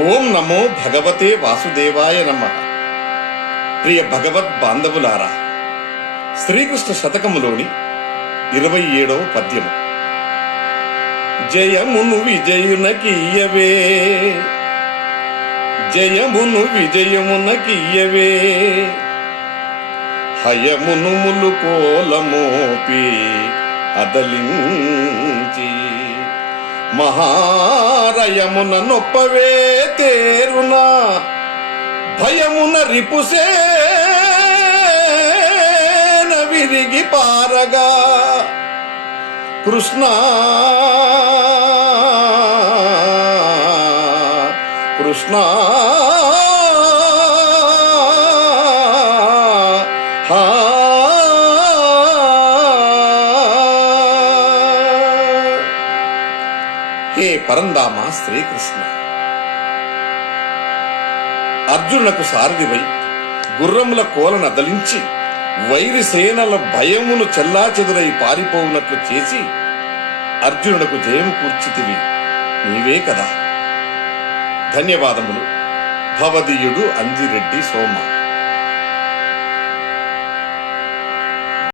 ఓం నమో భగవతే వాసుదేవాయ నమః. ప్రియ భగవద్ బాంధవులారా, శ్రీకృష్ణ శతకములోని 27వ పద్యము. జయమును విజయునకియ్యవే, జయమును విజయమునకియ్యవే, హయమును ములుకోలమోపి అదలించి మహారయమున నొప్పవే తేరునా, భయమున రిపుసేన విరిగి పారగా. కృష్ణ కృష్ణ హే పరందామ శ్రీకృష్ణ, అర్జునులకు సారథివై గుర్రముల కోలను అదలించి వైరి సేనల భయమును చెల్లాచెదురై పారిపోవునట్లు చేసి అర్జునులకు జయము కూర్చితివి నీవే కదా. ధన్యవాదములు. భవదీయుడు అంజిరెడ్డి సోమ.